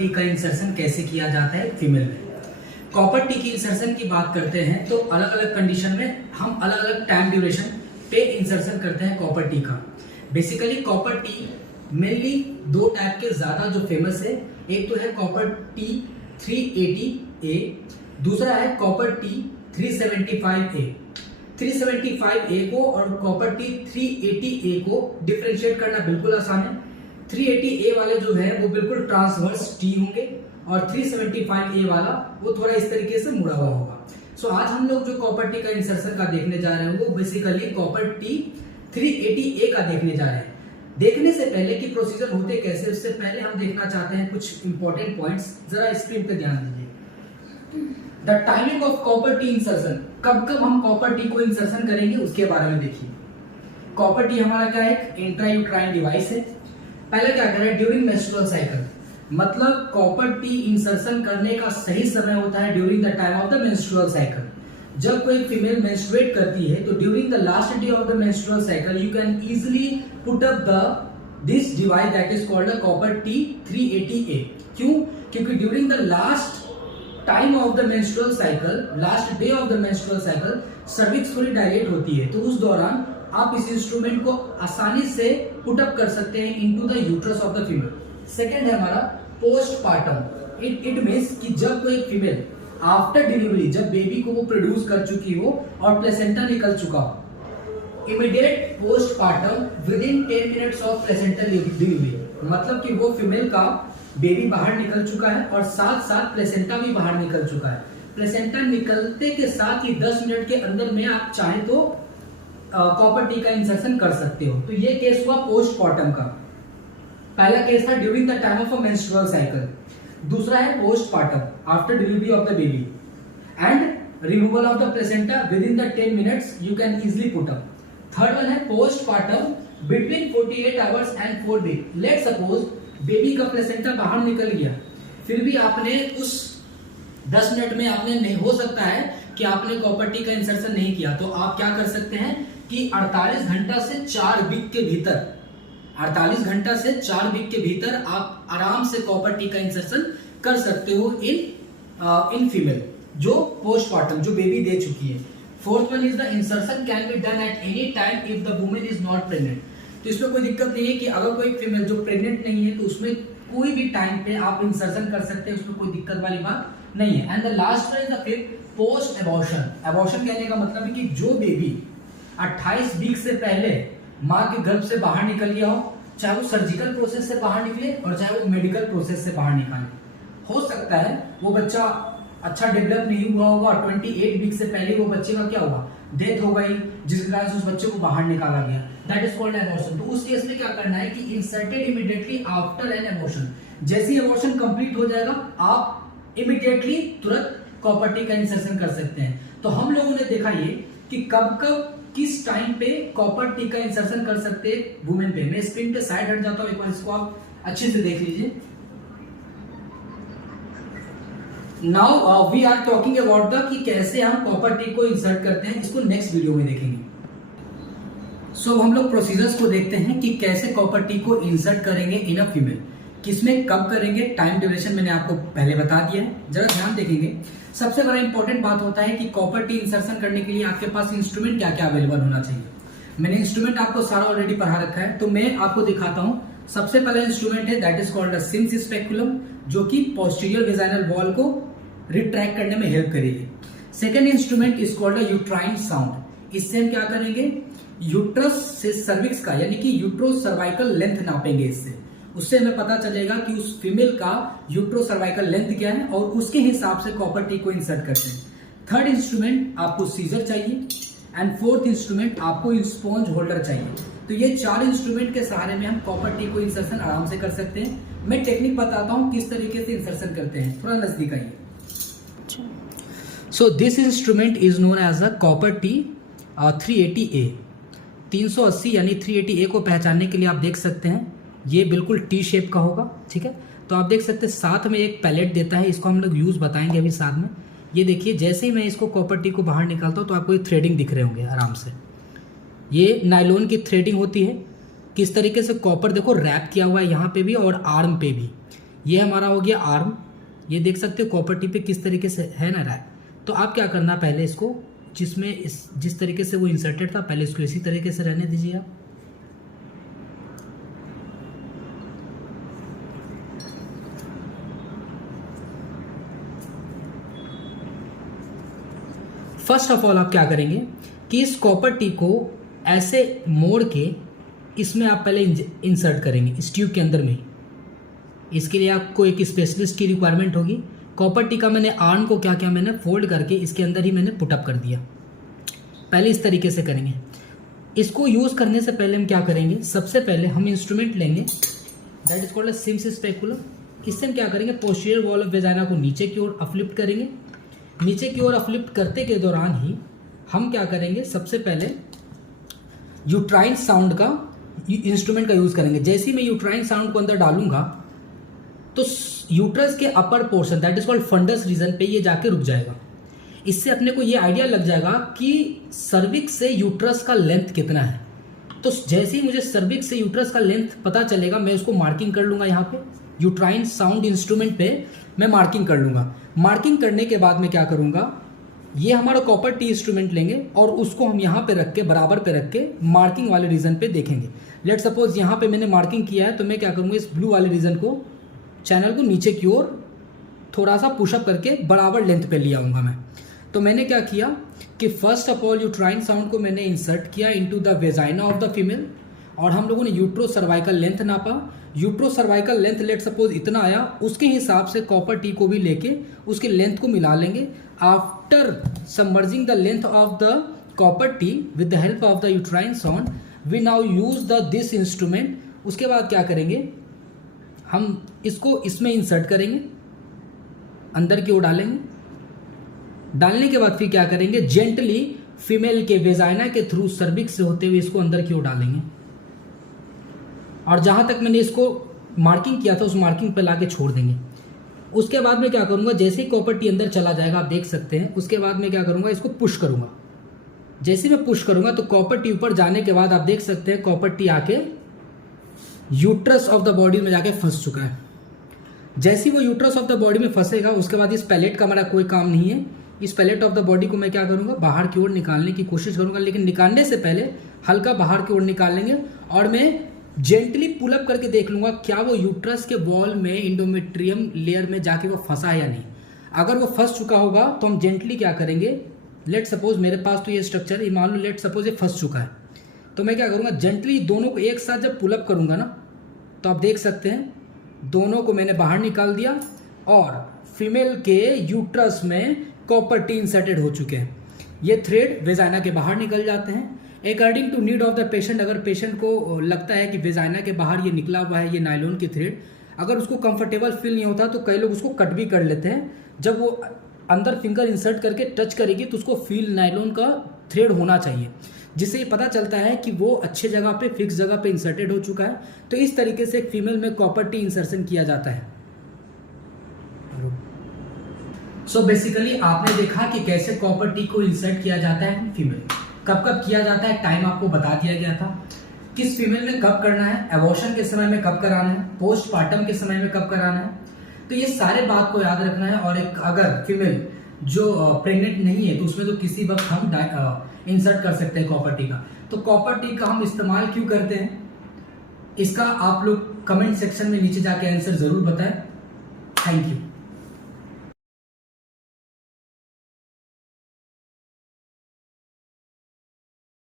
T का insertion कैसे किया जाता है फीमेल में। कॉपर टी की इंसर्शन की बात करते हैं तो अलग अलग कंडीशन में हम अलग अलग टाइम ड्यूरेशन पे इंसर्शन करते हैं कॉपर टी का। बेसिकली कॉपर टी मेनली दो टाइप के ज्यादा जो फेमस है, एक तो है कॉपर टी 380A, दूसरा है कॉपर टी 375A। 375A को और कॉपर टी 380A को डिफरेंशिएट करना बिल्कुल आसान है। 380A वाले जो है वो बिल्कुल ट्रांसवर्स टी होंगे और 375A वाला वो थोड़ा इस तरीके से मुड़ा हुआ होगा। सो आज हम लोग जो कॉपर टी का इंसर्शन का देखने जा रहे हैं वो बेसिकली कॉपर टी 380A का देखने जा रहे हैं। देखने से पहले कि प्रोसीजर होते कैसे, उससे पहले हम देखना चाहते हैं कुछ इंपॉर्टेंट पॉइंट्स। जरा स्क्रीन पे ध्यान दीजिए। The timing of copper T insertion, कब कब हम कॉपर टी को इंसर्शन करेंगे उसके बारे में देखिए। कॉपर टी हमारा क्या है, एक इंट्रायूट्राइन डिवाइस है। पहले क्या करें, ड्यूरिंग मेंस्ट्रुअल साइकिल, मतलब कॉपर टी इंसर्शन करने का सही समय होता है during the time of the menstrual cycle. जब कोई फीमेल मेंस्ट्रुएट करती है तो during the last day of the menstrual cycle you can easily put up this device that is called the copper T 380A। क्यों? क्योंकि during the last time of the menstrual cycle, last day of the menstrual cycle, cervix थोड़ी dilate होती है, तो उस दौरान आप इस इंस्ट्रूमेंट को आसानी से पुट अप कर सकते हैं into the uterus of the female. Second है हमारा पोस्टपार्टम। इट मीन्स कि जब कोई फीमेल आफ्टर डिलीवरी, जब बेबी को वो प्रोड्यूस कर चुकी हो और प्लेसेंटा निकल चुका हो, immediate postpartum with in 10 minutes of placental delivery, मतलब कि वो फीमेल का बेबी बाहर निकल चुका है और साथ साथ प्लेसेंटा भी बाहर निकल चुका है। प्लेसेंटा निकलते के साथ ही 10 मिनट के अंदर में आप चाहें तो कॉपर टी का इंसर्शन कर सकते हो। तो ये केस हुआ पोस्टपार्टम का। पहला केस था during the time of a menstrual cycle, दूसरा है postpartum after delivery of the baby and removal of the placenta within the 10 minutes you can easily put up. Third one है postpartum between 48 hours and 4 week. Let suppose baby का placenta बाहर निकल गया, फिर भी आपने उस 10 minute में आपने नहीं, हो सकता है कि आपने कॉपर टी का इंसर्शन नहीं किया, तो आप क्या कर सकते हैं कि 48 घंटा से 4 वीक के भीतर, 48 घंटा से 4 वीक के भीतर आप आराम से कॉपर टी का इंसर्शन कर सकते हो इन फीमेल जो पोस्टपार्टम, जो बेबी दे चुकी है। Fourth one is the insertion can be done at any time if the woman is not pregnant. तो इसमें कोई दिक्कत नहीं है कि अगर कोई फीमेल जो प्रेग्नेंट नहीं है तो उसमें कोई भी टाइम पे आप इंसर्शन कर सकते हैं, उसमें कोई दिक्कत वाली बात नहीं है। And the last one is the fifth, post abortion. Abortion कहने का मतलब है कि जो बेबी 28 वीक से पहले माँ के गर्भ से बाहर निकल गया हो, चाहे वो सर्जिकल प्रोसेस से बाहर निकले और चाहे वो मेडिकल प्रोसेस से बाहर निकाले। हो सकता है वो बच्चा अच्छा डेवलप नहीं हुआ होगा और 28 वीक से पहले वो बच्चे का क्या हुआ, डेथ हो गई, जिसके कारण से उस बच्चे को बाहर निकाला गया, दैट इज कॉल्ड एबॉर्शन। तो उस केस में क्या करना है कि inserted immediately after an abortion. जैसे ही एबॉर्शन कंप्लीट हो जाएगा आप इमीडिएटली तुरंत कॉपर टी का इंसर्शन कर सकते हैं। तो हम लोगों ने देखा ये कि कब कब किस टाइम पे कॉपर टी का इंसर्शन कर सकते हैं वुमेन पे। मैं स्क्रीन पे साइड हट जाता हूं, एक बार इसको आप अच्छे से देख लीजिए। Now we are talking about the कि कैसे हम कॉपर टी को इंसर्ट करते हैं, इसको नेक्स्ट वीडियो में देखेंगे। सो हम लोग प्रोसीजर्स को देखते हैं कि कैसे कॉपर टी को इंसर्ट करेंगे इन अ फीमेल, किसमें कब करेंगे, टाइम ड्यूरेशन मैंने आपको पहले बता दिया है, जरा ध्यान देखेंगे। सबसे बड़ा इंपॉर्टेंट बात होता है कि कॉपर टी इंसर्शन करने के लिए आपके पास इंस्ट्रूमेंट क्या क्या अवेलेबल होना चाहिए। मैंने इंस्ट्रूमेंट आपको सारा ऑलरेडी पढ़ा रखा है, तो मैं आपको दिखाता हूं। सबसे पहला इंस्ट्रूमेंट है that is called Sims speculum, जो कि पोस्टीरियर वेजाइनल वॉल को रिट्रैक्ट करने में हेल्प करेगी। Second instrument is called uterine sound. इससे हम क्या करेंगे, यूट्रस से सर्विक्स का यानी कि यूट्रो सर्वाइकल लेंथ नापेंगे। इससे उससे हमें पता चलेगा कि उस फीमेल का यूट्रो सर्वाइकल लेंथ क्या है और उसके हिसाब से कॉपर टी को इंसर्ट करते हैं। थर्ड इंस्ट्रूमेंट आपको सीजर चाहिए एंड फोर्थ इंस्ट्रूमेंट आपको स्पॉन्ज होल्डर चाहिए। तो ये 4 इंस्ट्रूमेंट के सहारे में हम कॉपर टी को इंसर्शन आराम से कर सकते हैं। मैं टेक्निक बताता हूँ किस तरीके से इंसर्शन करते हैं, थोड़ा नजदीक आइए। So this instrument is known as a copper T 380A। 380 यानी 380A को पहचानने के लिए आप देख सकते हैं ये बिल्कुल टी शेप का होगा, ठीक है। तो आप देख सकते हैं साथ में एक पैलेट देता है, इसको हम लोग यूज बताएंगे अभी साथ में। ये देखिए जैसे ही मैं इसको कॉपर टी को बाहर निकालता हूँ तो आपको ये थ्रेडिंग दिख रहे होंगे आराम से। ये नायलॉन की थ्रेडिंग होती है। किस तरीके से कॉपर देखो रैप किया हुआ है यहाँ पे भी और आर्म पे भी। ये हमारा हो गया आर्म, ये देख सकते हो कॉपर टी पे किस तरीके से है ना रहा है। तो आप क्या करना, पहले इसको जिस तरीके से वो इंसर्टेड था पहले इसको इसी तरीके से रहने दीजिए आप। फर्स्ट ऑफ ऑल आप क्या करेंगे कि इस कॉपर टी को ऐसे मोड़ के इसमें आप पहले इंसर्ट करेंगे इस ट्यूब के अंदर में। इसके लिए आपको एक स्पेशलिस्ट की रिक्वायरमेंट होगी। कॉपर टी का मैंने आर्म को क्या किया, मैंने फोल्ड करके इसके अंदर ही मैंने पुटअप कर दिया। पहले इस तरीके से करेंगे। इसको यूज़ करने से पहले हम क्या करेंगे, सबसे पहले हम इंस्ट्रूमेंट लेंगे that is called Sims speculum. इससे हम क्या करेंगे, पोस्टीरियर वॉल ऑफ वेजाइना को नीचे की ओर अपलिफ्ट करेंगे। नीचे की ओर अपलिफ्ट करते के दौरान ही हम क्या करेंगे, सबसे पहले यूट्राइन साउंड का इंस्ट्रूमेंट का यूज करेंगे। जैसे ही मैं यूट्राइन साउंड को अंदर डालूंगा तो यूट्रस के upper portion that is called fundus region पे ये जाके रुक जाएगा। इससे अपने को ये आइडिया लग जाएगा कि सर्विक्स से यूट्रस का लेंथ कितना है। तो जैसे ही मुझे सर्विक्स से यूट्रस का लेंथ पता चलेगा मैं उसको मार्किंग कर लूंगा। यहाँ पे यूट्राइन साउंड इंस्ट्रूमेंट पे मैं मार्किंग कर लूंगा। मार्किंग करने के बाद मैं क्या करूंगा, ये हमारा कॉपर टी इंस्ट्रूमेंट लेंगे और उसको हम यहाँ पे रख के बराबर पे रख के मार्किंग वाले रीजन पे देखेंगे। लेट सपोज यहाँ पे मैंने मार्किंग किया है तो मैं क्या करूँगा, इस ब्लू वाले रीजन को चैनल को नीचे की ओर थोड़ा सा पुशअप करके बराबर लेंथ पे ले आऊँगा मैं। तो मैंने क्या किया कि first of all uterine sound को मैंने इंसर्ट किया into the vagina of the female और हम लोगों ने यूट्रो सर्वाइकल लेंथ नापा। Utero cervical length let suppose इतना आया, उसके हिसाब से कॉपर टी को भी लेके उसके लेंथ को मिला लेंगे। After submerging the length of the copper T with the help of the uterine sound we now use the this instrument. उसके बाद क्या करेंगे, हम इसको इसमें इंसर्ट करेंगे, अंदर की ओर डालेंगे। डालने के बाद फिर क्या करेंगे, जेंटली फीमेल के वेजाइना के थ्रू सर्विक्स से होते हुए इसको अंदर की ओर डालेंगे और जहां तक मैंने इसको मार्किंग किया था उस मार्किंग पे लाके छोड़ देंगे। उसके बाद मैं क्या करूंगा, जैसे ही कॉपर टी अंदर चला जाएगा आप देख सकते हैं, उसके बाद मैं क्या करूंगा, इसको पुश करूंगा। जैसे मैं पुश करूंगा तो कॉपर टी ऊपर जाने के बाद आप देख सकते हैं कॉपर टी आके यूट्रस ऑफ द बॉडी में जाके फंस चुका है। जैसे ही वो यूट्रस ऑफ द बॉडी में फंसेगा उसके बाद इस पैलेट का हमारा कोई काम नहीं है। इस पैलेट ऑफ द बॉडी को मैं क्या करूंगा, बाहर की ओर निकालने की कोशिश करूंगा, लेकिन निकालने से पहले हल्का बाहर की ओर निकाल लेंगे और मैं जेंटली पुल अप करके देख लूंगा क्या वो यूट्रस के वॉल में इंडोमेट्रियम लेयर में जाके वो फंसा है या नहीं। अगर वो फंस चुका होगा तो हम जेंटली क्या करेंगे, लेट सपोज मेरे पास तो ये स्ट्रक्चर है, मान लो लेट सपोज ये फंस चुका है, तो मैं क्या करूंगा, जेंटली दोनों को एक साथ जब पुल अप करूंगा ना तो आप देख सकते हैं दोनों को मैंने बाहर निकाल दिया और फीमेल के यूट्रस में कॉपर टी इंसर्टेड हो चुके हैं। ये थ्रेड वेजाइना के बाहर निकल जाते हैं according to need of the patient. अगर पेशेंट को लगता है कि वेजाइना के बाहर ये निकला हुआ है ये नायलॉन की थ्रेड, अगर उसको कंफर्टेबल फील नहीं होता तो कई लोग उसको कट भी कर लेते हैं। जब वो अंदर फिंगर इंसर्ट करके टच करेगी तो उसको फील नायलॉन का थ्रेड होना चाहिए, जिससे ये पता चलता है कि वो अच्छे जगह पे फिक्स जगह पे इंसर्टेड हो चुका है। तो इस तरीके से एक फीमेल में कॉपर टी इंसर्शन किया जाता है। सो बेसिकली आपने देखा कि कैसे कॉपर टी को इंसर्ट किया जाता है फीमेल, कब कब किया जाता है, टाइम आपको बता दिया गया था, किस फीमेल में कब करना है, एबॉर्शन के समय में कब कराना है, पोस्टपार्टम के समय में कब कराना है। तो ये सारे बात को याद रखना है। और एक अगर फीमेल जो प्रेग्नेंट नहीं है तो उसमें तो किसी वक्त हम इंसर्ट कर सकते हैं कॉपर टी का। तो कॉपर टी का हम इस्तेमाल क्यों करते हैं, इसका आप लोग कमेंट सेक्शन में नीचे जाके आंसर जरूर बताएं। Thank you.